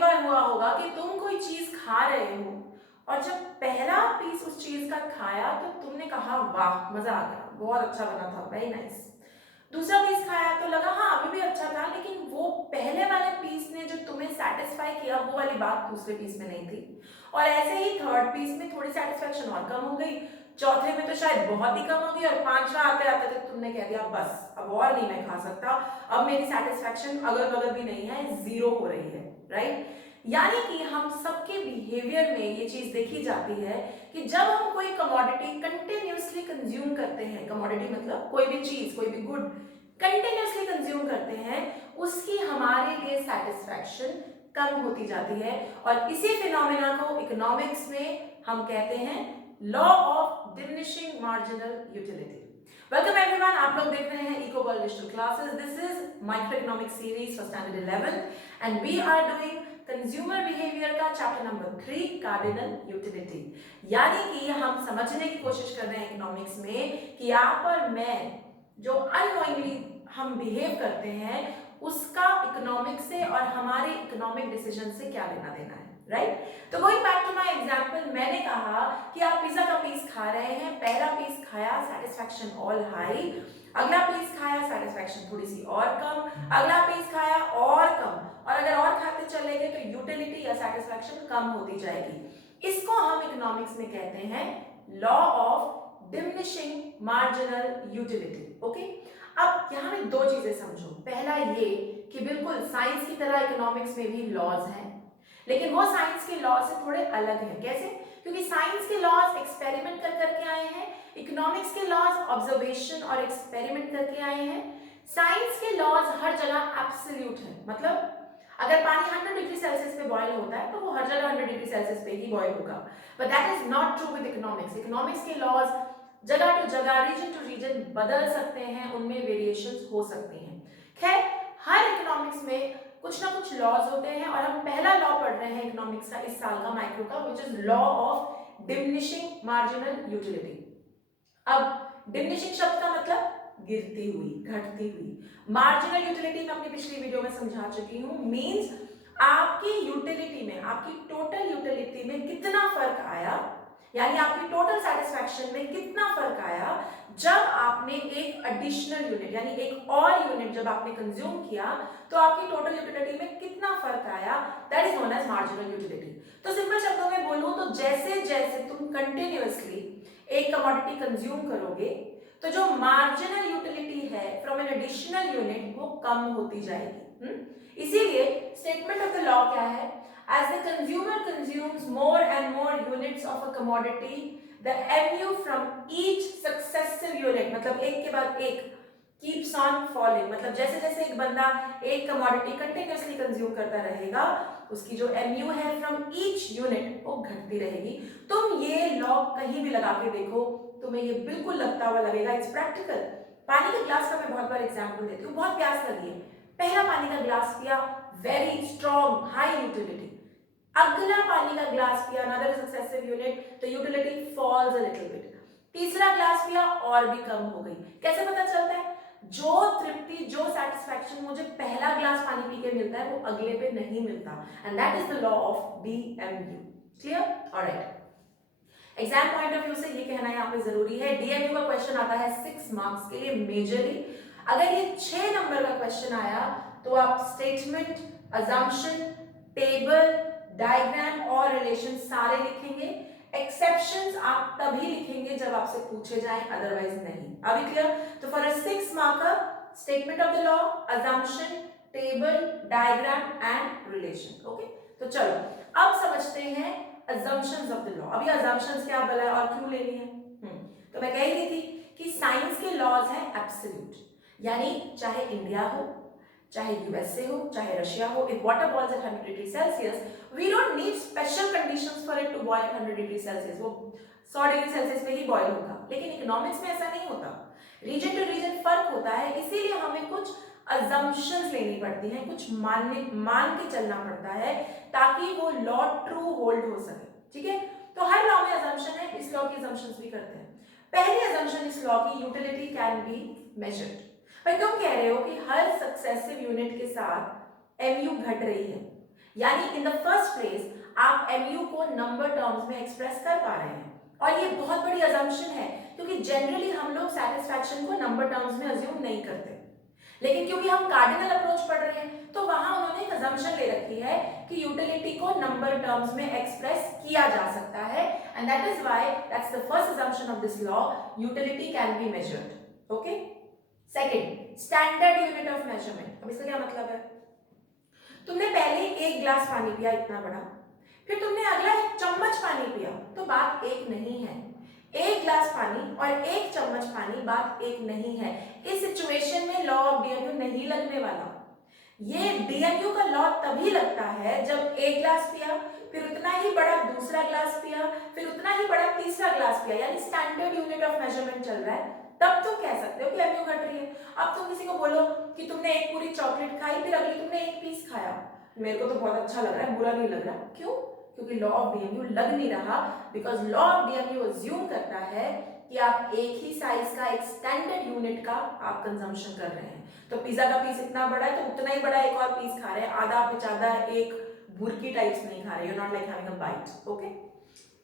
बार हुआ होगा कि तुम कोई चीज खा रहे हो और जब पहला पीस उस चीज का खाया तो तुमने कहा वाह मजा आ गया, बहुत अच्छा बना था, वेरी नाइस। दूसरा पीस खाया तो लगा हाँ अभी भी अच्छा था, लेकिन वो पहले वाले पीस ने जो तुम्हें सेटिस्फाई किया वो वाली बात दूसरे पीस में नहीं थी। और ऐसे ही थर्ड पीस में थोड़ी सेटिस्फेक्शन और कम हो गई, चौथे में तो शायद बहुत ही कम हो गई, और पांचवा आते आते तो तुमने कह दिया बस अब और नहीं मैं खा सकता, अब मेरी सेटिस्फेक्शन अगल बगल भी नहीं है, जीरो हो रही है, राइट। यानी कि हम सबके बिहेवियर में ये चीज देखी जाती है कि जब हम कोई कमोडिटी कंटिन्यूअसली कंज्यूम करते हैं, कमोडिटी मतलब कोई भी चीज कोई भी गुड कंटिन्यूअसली कंज्यूम करते हैं, उसकी हमारे लिए सेटिस्फैक्शन कम होती जाती है। और इसी फिनोमेना को इकोनॉमिक्स में हम कहते हैं law of diminishing marginal utility. Welcome everyone, आप लोग देख रहे हैं eco world digital classes. This is micro economic series for standard 11 and we are doing consumer behaviour का चैप्टर नंबर 3 कार्डिनल यूटिलिटी। यानी कि हम समझने की कोशिश कर रहे हैं इकोनॉमिक्स में कि आप और मैं जो अननोइंगली हम बिहेव करते हैं उसका इकोनॉमिक से और हमारे इकोनॉमिक डिसीजन से क्या लेना देना है, राइट। तो going back to my example, मैंने कहा कि आप पिज्जा का पीस खा रहे हैं, पहला पीस खाया सेटिस्फैक्शन ऑल हाई, अगला पीस खाया सेटिस्फैक्शन थोड़ी सी और कम, अगला पीस खाया और कम, और अगर और खाते चले गए तो यूटिलिटी या सेटिस्फैक्शन कम होती जाएगी। इसको हम इकोनॉमिक्स में कहते हैं law of diminishing marginal utility. Okay, अब यहां में दो चीजें समझो। पहला ये कि बिल्कुल साइंस की तरह इकोनॉमिक्स में भी लॉज हैं, लेकिन वो साइंस के लॉ से थोड़े अलग हैं। कैसे? क्योंकि साइंस के लॉज एक्सपेरिमेंट कर करके आए हैं, इकोनॉमिक्स के लॉज ऑब्जर्वेशन और एक्सपेरिमेंट करके आए हैं। साइंस के लॉज हर जगह एब्सोल्यूट है, मतलब अगर पानी 100 डिग्री सेल्सियस पे बॉयल होता है तो वो हर जगह 100 डिग्री सेल्सियस पे ही बॉयल होगा, but that is not true with economics. Economics के लॉज जगह टू जगह, रीजन टू रीजन बदल सकते हैं, उनमें वेरिएशंस हो सकती हैं। खैर, हर इकोनॉमिक्स में कुछ ना कुछ लॉज होते हैं, और हम पहला लॉ पढ़ रहे हैं इकोनॉमिक्स का इस साल का माइक्रो का, which is law of diminishing marginal utility. अब डिमिनिशिंग शब्द का मतलब गिरती हुई, घटती हुई। मार्जिनल यूटिलिटी मैं अपनी पिछली वीडियो में समझा चुकी हूं, मींस आपकी यूटिलिटी में, आपकी टोटल यूटिलिटी में कितना फर्क आया, यानी आपकी टोटल सेटिस्फैक्शन में कितना फर्क आया जब आपने एक एडिशनल यूनिट यानी एक और यूनिट जब आपने कंज्यूम किया, तो आपकी टोटल यूटिलिटी में कितना फर्क आया, that is known as marginal utility. तो सिंपल शब्दों में बोलूं तो जैसे जैसे तुम कंटिन्यूअसली एक कमोडिटी कंज्यूम करोगे तो जो मार्जिनल यूटिलिटी है फ्रॉम एन एडिशनल यूनिट वो कम होती जाएगी। इसीलिए स्टेटमेंट ऑफ द लॉ क्या है? As the consumer consumes more and more units of a commodity, the MU from each successive unit, मतलब एक के बाद एक, keeps on falling, मतलब जैसे जैसे एक बंदा एक commodity continuously consume करता रहेगा, उसकी जो MU है from each unit वो घटती रहेगी। तुम ये लॉ कहीं भी लगा के देखो, तुम्हें ये बिल्कुल लगता हुआ लगेगा, इट्स प्रैक्टिकल। पानी के ग्लास का मैं बहुत बार एग्जाम्पल देती हूँ। बहुत प्यास लगी है, पहला पानी का ग्लास पिया, वेरी स्ट्रॉन्ग हाई यूटिलिटी, अगला पानी का ग्लास पिया, another successive unit, तो utility falls a little bit, तीसरा ग्लास पिया और भी कम हो गई। कैसे पता चलता है? जो तृप्ति, जो सेटिस्फैक्शन मुझे पहला ग्लास पानी पी के मिलता है वो अगले पे नहीं मिलता, and that is the law of DMU। Clear? Alright, exam point of view से ये कहना यहाँ पे जरूरी है। DMU का क्वेश्चन आता है 6 मार्क्स के लिए मेजरली। अगर ये 6 नंबर का क्वेश्चन आया तो आप स्टेटमेंट, अजम्पशन, टेबल, डायग्राम और रिलेशन सारे लिखेंगे। एक्सेप्शंस आप तभी लिखेंगे जब आपसे पूछे जाए, अदरवाइज नहीं। अभी क्लियर? तो for a 6 marker, statement of the law, assumption, table, diagram and relation. Okay, तो चलो अब समझते हैं assumptions of the law। अभी assumptions क्या बोला है और क्यों लेनी है? तो मैं कह रही थी कि साइंस के लॉज हैं एब्सोल्यूट, यानी चाहे इंडिया हो, चाहे यूएसए हो, चाहे रशिया हो, if water boils at 100 degree Celsius, we don't need special conditions for it to boil at 100 degree Celsius, वो 100 डिग्री सेल्सियस पे ही बॉयल होगा। लेकिन इकोनॉमिक्स में ऐसा नहीं होता, रीजन टू रीजन फर्क होता है, इसीलिए हमें कुछ assumptions लेनी पड़ती हैं, कुछ मान के चलना पड़ता है ताकि वो लॉ ट्रू होल्ड हो सके। ठीक है, तो हर लॉ में assumption है, इस लॉ की assumptions भी करते हैं। पहली assumption इस लॉ की, यूटिलिटी कैन बी मेजर्ड। भाई तुम कह रहे हो कि हर सक्सेसिव यूनिट के साथ MU घट रही है, यानी इन द फर्स्ट प्लेस आप MU को नंबर टर्म्स में एक्सप्रेस कर पा रहे हैं, और ये बहुत बड़ी अजम्पशन है क्योंकि जनरली हम लोग सेटिस्फैक्शन को नंबर टर्म्स में अज्यूम नहीं करते, लेकिन क्योंकि हम कार्डिनल अप्रोच पढ़ रहे हैं तो वहां उन्होंने एक अजम्पशन ले रखी है कि यूटिलिटी को नंबर टर्म्स में एक्सप्रेस किया जा सकता है, and that is why that's the first assumption of this law, utility can be measured. Okay, second, standard unit of measurement. अब इसका क्या मतलब है? तुमने पहले एक ग्लास पानी पिया इतना बड़ा, फिर तुमने अगला एक चम्मच पानी पिया, तो बात एक नहीं है। एक ग्लास पानी और एक चम्मच पानी बात एक नहीं है। इस सिचुएशन में लॉ ऑफ डीएमयू नहीं लगने वाला। ये डीएमयू का लॉ तभी लगता है जब एक ग्लास पिया, फिर उतना ही बड़ा दूसरा ग्लास पिया, फिर उतना ही बड़ा तीसरा ग्लास पिया, यानी स्टैंडर्ड यूनिट ऑफ मेजरमेंट चल रहा है, तब तुम कह सकते हो कि एमयू घट रही है। अब तुम किसी को बोलो कि तुमने एक पूरी चॉकलेट खाई, फिर अगली तुमने एक पीस खाया, मेरे को तो बहुत अच्छा लग रहा है, बुरा नहीं लग रहा। क्यों? क्योंकि लॉ ऑफ डीएमयू लग नहीं रहा, because law of DMU assume करता है कि आप एक ही साइज का एक स्टैंडर्ड यूनिट का आप कंजम्पशन कर रहे हैं। तो पिज्जा का पीस इतना बड़ा है तो उतना ही बड़ा एक और पीस खा रहे हैं, आधा पिचादा एक बुरकी टाइप्स नहीं खा रहे, you not like having a bite. Okay,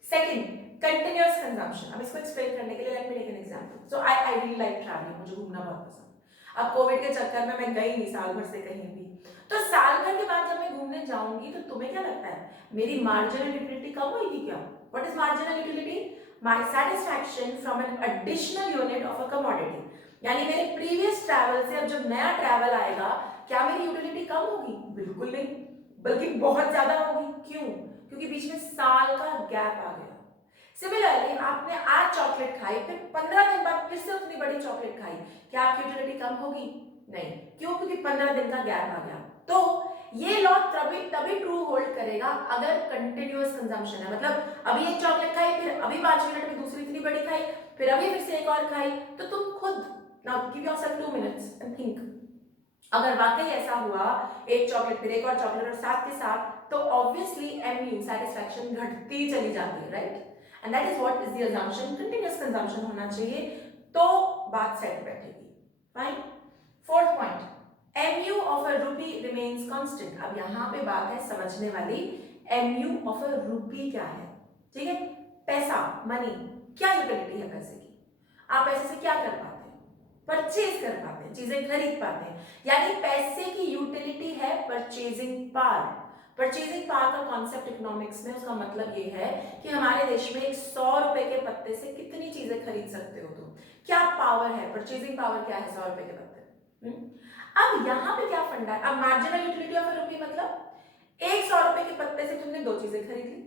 second, continuous consumption. अब इसको एक्सप्लेन करने के लिए let me take an example. So I really like travelling, मुझे घूमना बहुत पसंद। अब कोविड के चक्कर में मैं गई नहीं साल भर से कहीं भी, तो साल भर के बाद जब मैं घूमने जाऊंगी तो तुम्हें क्या लगता है मेरी मार्जिनल यूटिलिटी कम होगी क्या? What is marginal utility? My satisfaction from an additional unit of a commodity. यानी मेरे प्रीवियस ट्रैवल से अब जब नया ट्रैवल आएगा, क्या मेरी यूटिलिटी कम होगी? बिल्कुल नहीं, बल्कि बहुत ज्यादा होगी। क्यों? क्योंकि बीच में साल का गैप आ गया। सिमिलरली आपने आज चॉकलेट खाई, फिर 15 दिन बाद फिर से उतनी बड़ी चॉकलेट खाई, क्या आपकी यूटिलिटी कम होगी? नहीं। क्यों? क्योंकि 15 दिन का गैप आ गया। तो ये लॉ तभी ट्रू होल्ड करेगा अगर कंटिन्यूअस कंजम्पशन है, मतलब अभी एक चॉकलेट खाई, फिर अभी 5 मिनट में दूसरी इतनी बड़ी खाई, फिर अभी फिर से एक और खाई, तो तुम खुद now give yourself 2 minutes and think, अगर वाकई ऐसा हुआ, एक चॉकलेट फिर एक और चॉकलेट और साथ के साथ, तो ऑब्वियसली एमयू सैटिस्फैक्शन घटती चली जाती है, right? And that is what is the assumption, continuous consumption होना चाहिए, तो बात सेट बैठेगी। Fine. Fourth point, MU of a रूपी रिमेन्स कांस्टेंट। अब यहां पे बात है समझने वाली, MU ऑफ अ रूपी क्या है? ठीक है, पैसा, मनी, क्या यूटिलिटी है पैसे की? आप पैसे से क्या कर पाते हैं? परचेज कर पाते हैं, चीजें खरीद पाते हैं, यानी पैसे की यूटिलिटी है परचेजिंग पावर। परचेजिंग पावर का कॉन्सेप्ट इकोनॉमिक्स में, उसका मतलब ये है कि हमारे देश में एक 100 रुपए के पत्ते से कितनी चीजें खरीद सकते हो तुम, क्या पावर है, परचेजिंग पावर क्या है 100 रुपए के पत्ते। अब यहाँ पे क्या फंडा है? अब मार्जिनल यूटिलिटी ऑफ अ रूपी मतलब एक 100 रुपए के पत्ते से तुमने 2 चीजें खरीद ली,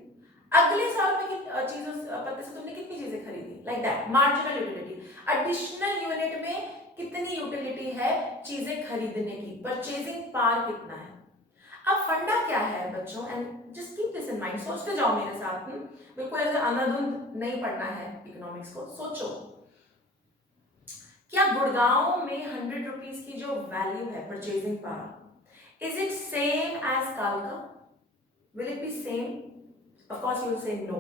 अगले 100 रुपए की चीजों पत्ते से तुमने कितनी चीजें खरीदी, like that marginal utility. Additional unit में कितनी यूटिलिटी है चीजें खरीदने की, परचेजिंग पावर कितना है। अब फंडा क्या है बच्चों, and just keep this in mind, सोचते जाओ मेरे साथ। बिल्कुल ऐसे अंधाधुंध नहीं पढ़ना है इकोनॉमिक्स को, सोचो। क्या गुड़गांव में 100 रुपीज की जो वैल्यू है purchasing power, is it same as कालका? Will it be same? Of course you will say no,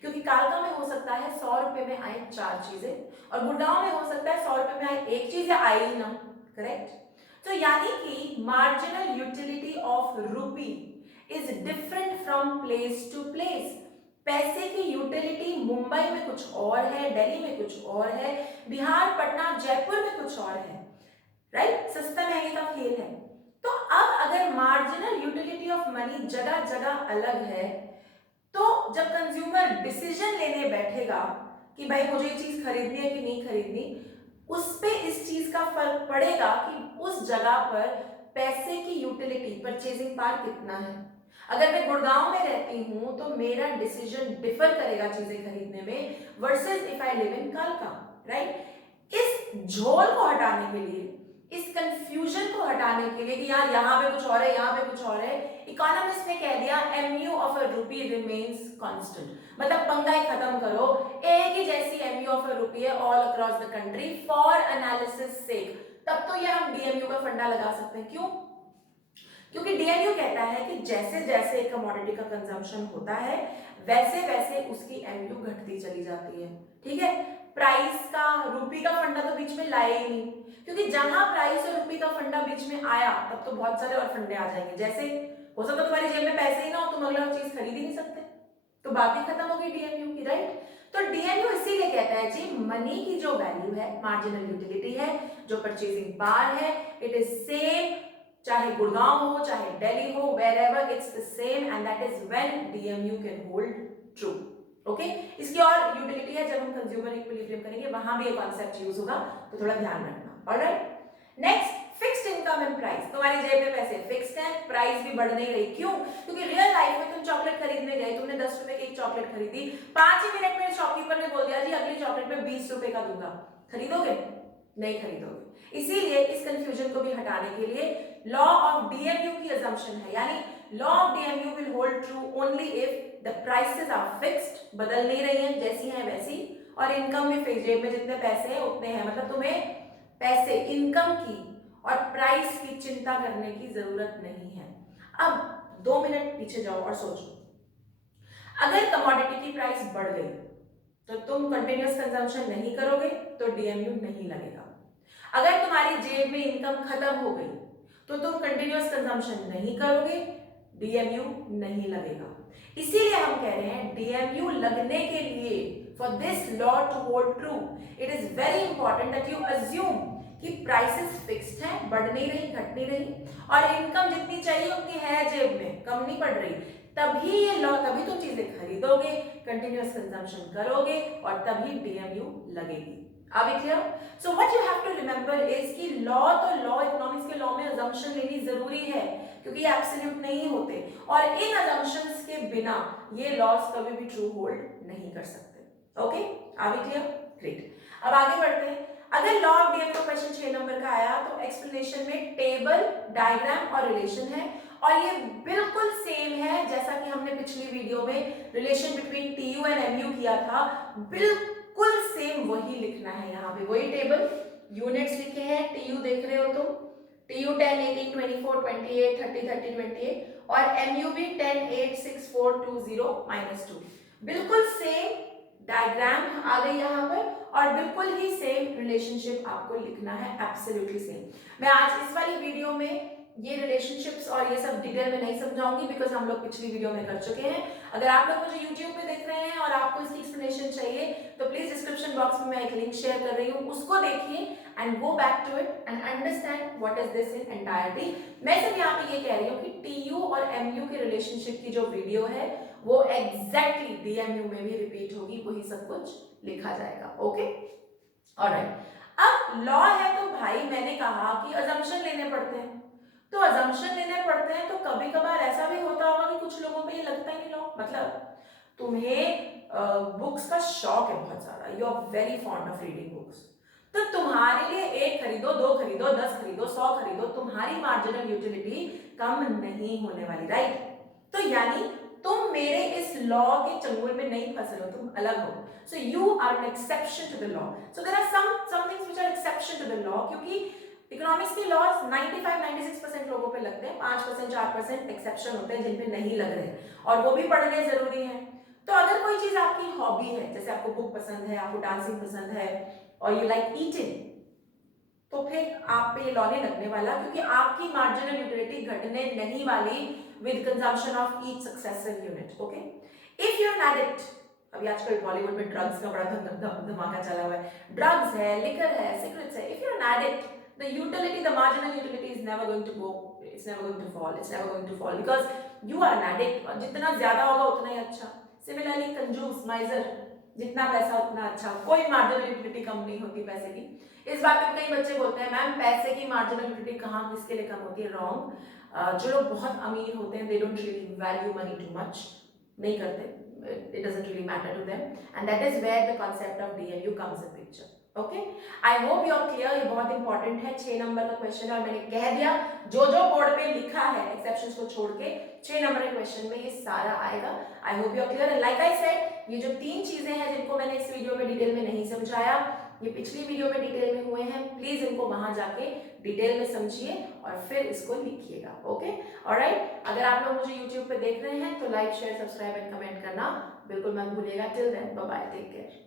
क्योंकि कालका में हो सकता है 100 रुपए में आए 4 चीजें, और गुड़गांव में हो सकता है 100 रुपए में आए एक चीज, या आई ही ना, करेक्ट? तो यानी कि marginal utility of rupee is different from place to place. पैसे की यूटिलिटी मुंबई में कुछ और है, दिल्ली में कुछ और है, बिहार, पटना, जयपुर में कुछ और है, राइट? सस्ता महंगे का खेल है। तो अब अगर मार्जिनल यूटिलिटी ऑफ मनी जगह जगह अलग है, तो जब कंज्यूमर डिसीजन लेने बैठेगा कि भाई मुझे ये चीज खरीदनी है कि नहीं खरीदनी, उस पे इस चीज का फर्क पड़ेगा कि उस जगह पर पैसे की यूटिलिटी, परचेजिंग पावर कितना है। अगर मैं गुड़गांव में रहती हूं तो मेरा डिसीजन डिफर करेगा चीजें खरीदने में, versus if I live in कालका, राइट? इस झोल को हटाने के लिए, इस कंफ्यूजन को हटाने के लिए कि यार यहाँ पे कुछ और है, यहाँ पे कुछ और है, इकोनॉमिस्ट ने कह दिया MU ऑफ अ रूपी रिमेन्स कांस्टेंट। मतलब पंगा ही खत्म करो, एक ही जैसी MU ऑफ अ रूपी है all across the country for analysis sake. तब तो ये हम DMU का फंडा लगा सकते हैं। क्यों? क्योंकि DMU कहता है कि जैसे जैसे कमोडिटी का कंजम्पशन होता है, वैसे वैसे उसकी MU घटती चली जाती है। ठीक है, प्राइस का, रूपी का फंडा तो बीच में लाए ही नहीं, क्योंकि जहां प्राइस और रूपी का फंडा बीच में आया तब तो बहुत सारे और फंडे आ जाएंगे। जैसे हो सकता है तुम्हारी जेब में पैसे ही ना हो, तुम अगला चीज खरीद ही नहीं सकते, तो बात ही खत्म हो गई डीएमयू की, राइट। तो डीएमयू इसीलिए कहता है जी मनी की जो वैल्यू है, मार्जिनल यूटिलिटी है, जो परचेजिंग पावर है, इट इज सेम, चाहे गुड़गांव हो चाहे दिल्ली हो, wherever it's the same and that is when DMU can hold true. Okay इसकी और यूटिलिटी है जब हम कंज्यूमर इक्विलिब्रियम करेंगे, वहां भी ये कॉन्सेप्ट यूज होगा, तो थोड़ा ध्यान रखना। Alright, next fixed income and price. तुम्हारी जेब में पैसे फिक्स्ड हैं, प्राइस भी बढ़ नहीं रही, क्यों? क्योंकि रियल लाइफ में तुम चॉकलेट खरीदने गए, तुमने 10 रुपए की एक चॉकलेट खरीदी, 5 ही मिनट में शॉपकीपर ने बोल दिया जी अगली चॉकलेट में 20 रुपए का दूंगा, खरीदोगे? नहीं खरीदोगे। इसीलिए इस कंफ्यूजन को भी हटाने के लिए लॉ ऑफ डीएमयू की अजम्पशन है, यानी law of DMU will hold true only if the prices are fixed, बदल नहीं रही हैं, जैसी हैं वैसी, और इनकम में फिक्स, जेब में जितने पैसे हैं उतने हैं, मतलब तुम्हें पैसे, इनकम की और प्राइस की चिंता करने की जरूरत नहीं है। अब 2 मिनट पीछे जाओ और सोचो, अगर कमोडिटी की प्राइस बढ़ गई तो तुम कंटिन्यूअस कंजम्पशन नहीं करोगे तो डीएमयू नहीं लगेगा। अगर तुम्हारी जेब में इनकम खत्म हो गई तो तुम कंटिन्यूअस कंजम्पशन नहीं करोगे, डीएमयू नहीं लगेगा। इसीलिए हम कह रहे हैं डीएमयू लगने के लिए, for this law to hold true, it is very important that you assume कि प्राइसेस फिक्स्ड हैं, बढ़ नहीं रही, घट नहीं रही, और इनकम जितनी चाहिए उतनी है जेब में, कम नहीं पड़ रही, तभी ये लॉ, तभी तुम चीजें खरीदोगे, कंटिन्यूअस कंजम्पशन करोगे और तभी डीएमयू लगेगी। Are we clear? So what you have to remember is कि लॉ, तो लॉ, इकोनॉमिक्स के लॉ में अजम्पशन लेनी जरूरी है क्योंकि ये एब्सोल्यूट नहीं होते, और इन अजम्पशंस के बिना ये लॉस कभी भी ट्रू होल्ड नहीं कर सकते। Okay, are we clear? Great. अब आगे बढ़ते हैं। अगर लॉ ऑफ डीएमयू का क्वेश्चन 6 नंबर का आया तो एक्सप्लेनेशन में टेबल, डायग्राम और रिलेशन है, और ये बिल्कुल सेम है जैसा कि हमने पिछली वीडियो में relation between TU and MU किया था, बिल्कुल सेम वही लिखना है। यहाँ पे वही टेबल, यूनिट्स लिखे हैं, टीयू देख रहे हो तुम, टीयू 10, 18, 24, 28, 30, 30, 28, और एमयू भी 10, 8, 6, 4, 2, 0, -2, बिल्कुल सेम डायग्राम आ गई यहाँ पर, और बिल्कुल ही सेम रिलेशनशिप आपको लिखना है, एब्सोल्युटली सेम। मैं आज इस वाली वीडियो में ये रिलेशनशिप्स और ये सब डिटेल में नहीं समझाऊंगी बिकॉज हम लोग पिछली वीडियो में कर चुके हैं। अगर आप लोग मुझे यूट्यूब पे देख रहे हैं और आपको इसकी एक्सप्लेनेशन चाहिए तो प्लीज डिस्क्रिप्शन बॉक्स में मैं एक लिंक शेयर कर रही हूँ, उसको देखिए and go back to it and understand what is this in entirety. मैं सिर्फ यहाँ पे ये कह रही हूँ कि टीयू और एमयू के रिलेशनशिप की जो वीडियो है वो एग्जैक्टली डीएमयू में भी रिपीट होगी, वही सब कुछ लिखा जाएगा। Okay, alright. अब लॉ है तो भाई मैंने कहा कि अजम्पशन लेने पड़ते हैं, तो अजम्पशन लेने पड़ते हैं तो कभी कभार ऐसा भी होता होगा कि कुछ लोगों पे ये लगता ही नहीं लॉ, मतलब तुम्हें बुक्स का शौक है बहुत ज्यादा, you are very fond of reading books, तो तुम्हारे लिए 1 खरीदो, 2 खरीदो, 10 खरीदो, 100 खरीदो, तुम्हारी मार्जिनल यूटिलिटी कम नहीं होने वाली, राइट। तो यानी तुम मेरे इस लॉ के चंगुल में नहीं फंसे हो, तुम अलग हो, so you are an exception to the law. So there are some things which are exception to the law, क्योंकि इकोनॉमिक्स के लॉज 95-96% लोगों पे लगते हैं, 5% 4% एक्सेप्शन होते हैं जिन पे नहीं लग रहे, और वो भी पढ़ने जरूरी है। तो अगर कोई चीज आपकी हॉबी है, जैसे आपको बुक पसंद है, आपको डांसिंग पसंद है, और यू लाइक ईटिंग, तो फिर आप पे ये लॉ नहीं लगने वाला, क्योंकि आपकी मार्जिनल यूटिलिटी घटने नहीं वाली with consumption of each successive unit. Okay, if you are addict, अभी आजकल बॉलीवुड में ड्रग्स का बड़ा धमाका चला हुआ है, ड्रग्स है, लिकर है, सिगरेट्स है, if you are an addict, the utility, the marginal utility is never going to go, it's never going to fall, it's never going to fall because you are an addict, और जितना ज्यादा होगा उतना ही अच्छा। Similarly कंजूस, माइजर, जितना पैसा उतना अच्छा, कोई मार्जिनल यूटिलिटी कम नहीं होती पैसे की। इस बात पे कई बच्चे बोलते हैं मैम पैसे की मार्जिनल यूटिलिटी कहाँ, किसके लिए कम होती है? रॉन्ग। जो लोग बहुत अमीर होते हैं, they don't really value money too much, नहीं करते, it doesn't really matter to them, and that is where the concept of DMU comes in picture. Okay, I hope you are clear. ये बहुत इंपॉर्टेंट है, 6 number का question है, और मैंने कह दिया जो जो बोर्ड पे लिखा है एक्सेप्शंस को छोड़ के 6 नंबर के क्वेश्चन में ये सारा आएगा। I hope you are clear. Like I said, ये जो 3 चीजें हैं जिनको मैंने इस वीडियो में डिटेल में नहीं समझाया, ये पिछली वीडियो में डिटेल में हुए हैं, प्लीज इनको वहां जाके डिटेल में समझिए और फिर इसको लिखिएगा। Okay, alright. अगर आप लोग मुझे यूट्यूब पे देख रहे हैं तो like, share, subscribe and comment करना बिल्कुल मत भूलिएगा। Till then bye bye, take care.